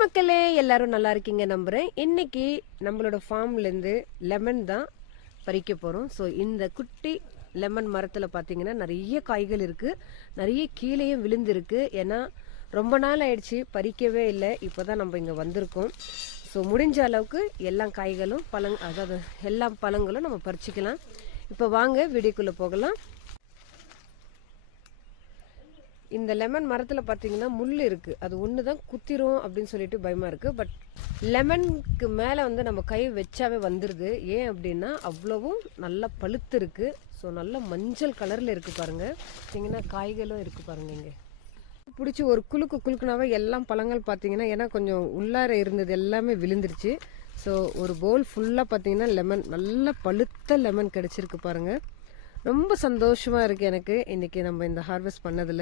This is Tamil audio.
மக்களே, எல்லாரும் நல்லா இருக்கீங்க நம்புறேன். இன்னைக்கு நம்மளோட ஃபார்ம்லேருந்து லெமன் தான் பறிக்க போகிறோம். ஸோ இந்த குட்டி லெமன் மரத்தில் பார்த்தீங்கன்னா நிறைய காய்கள் இருக்குது, நிறைய கீழேயும் விழுந்திருக்கு. ஏன்னா ரொம்ப நாள் ஆயிடுச்சு, பறிக்கவே இல்லை. இப்போ தான் நம்ம இங்கே வந்திருக்கோம். ஸோ முடிஞ்ச அளவுக்கு எல்லா காய்களும் அதாவது எல்லா பழங்களும் நம்ம பறிச்சிக்கலாம். இப்போ வாங்க வீடியோக்குள்ளே போகலாம். இந்த லெமன் மரத்தில் பார்த்தீங்கன்னா முள் இருக்குது, அது ஒன்று தான் குத்திரும் அப்படின்னு சொல்லிட்டு பயமாக இருக்குது. பட் லெமனுக்கு மேலே வந்து நம்ம கை வச்சாவே வந்துடுது. ஏன் அப்படின்னா அவ்வளவும் நல்லா பழுத்து இருக்குது. ஸோ நல்லா மஞ்சள் கலரில் இருக்குது பாருங்கள். பார்த்தீங்கன்னா காய்களும் இருக்குது பாருங்கள். இங்கே பிடிச்சி ஒரு குலுக்குனாவே எல்லாம் பழங்கள் பார்த்தீங்கன்னா, ஏன்னா கொஞ்சம் உள்ளார இருந்தது எல்லாமே விழுந்துருச்சு. ஸோ ஒரு பவுல் ஃபுல்லாக பார்த்தீங்கன்னா லெமன், நல்ல பழுத்த லெமன் கிடச்சிருக்கு பாருங்கள். ரொம்ப சந்தோஷமாக இருக்குது எனக்கு இன்றைக்கி நம்ம இந்த ஹார்வெஸ்ட் பண்ணதில்.